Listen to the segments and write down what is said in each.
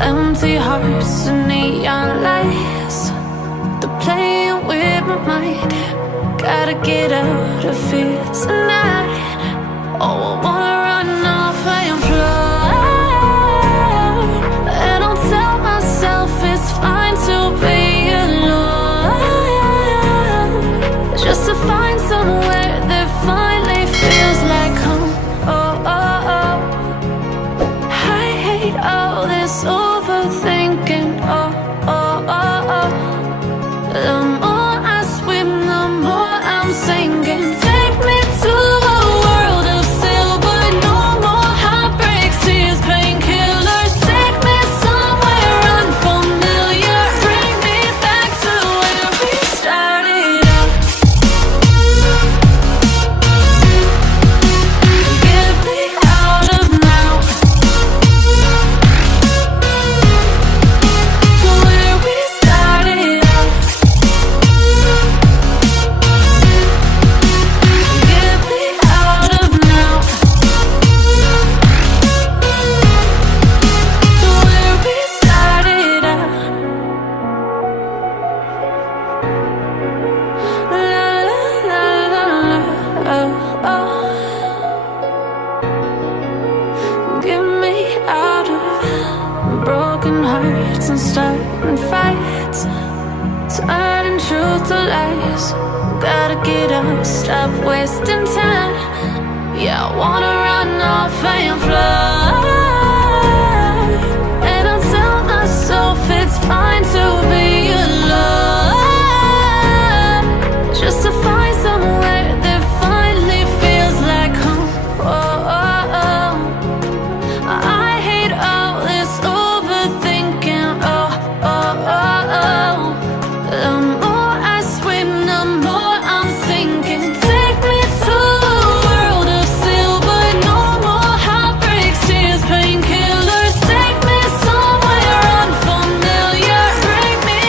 Empty hearts and neon lights, they're playing with my mind. Gotta get out of here tonight. Oh, I wanna run off and fly, and I'll tell myself it's fine to be alone, just to find somewhere that finally feels like home. Oh, oh, oh. I hate all this overthinking. Oh, oh, oh, oh. The more I swim, the more I'm sinking. Take me to a world of silver. No more heartbreaks, tears, painkillers. Take me somewhere unfamiliar. Bring me back to where we started out. Get me out of now, to where we started out. Get me out of now, to where we started out. La la la la la, oh, oh. Get me out of broken hearts and starting fights, turning truth to lies. Gotta get up, stop wasting time. Yeah, I wanna run off and fly, and I'll tell myself it's fine to be alone, just to find somewhere that finally feels like home. Oh, oh, oh. I hate all this overthinking. Oh, oh, oh, oh. The more I swim, the more I'm sinking. Take me to a world of silver. No more heartbreaks, tears, painkillers. Take me somewhere unfamiliar. Bring me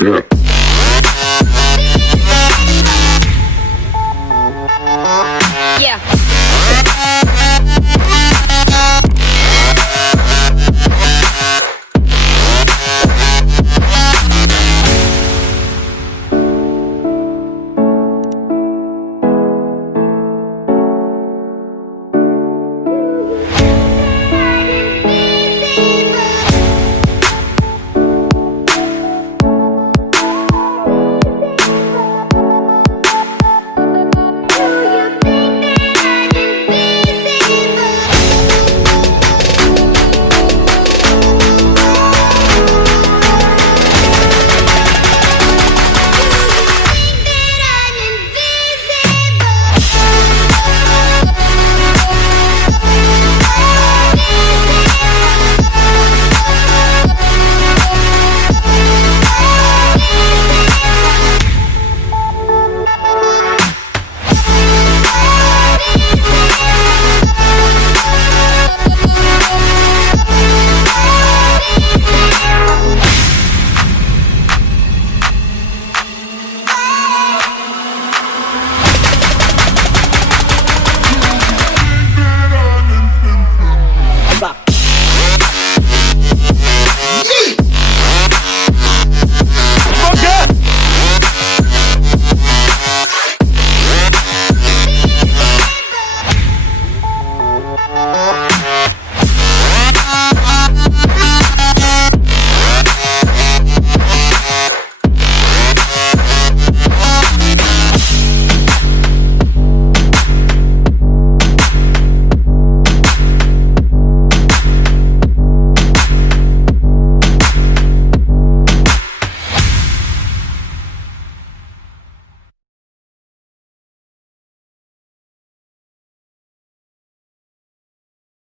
Yeah.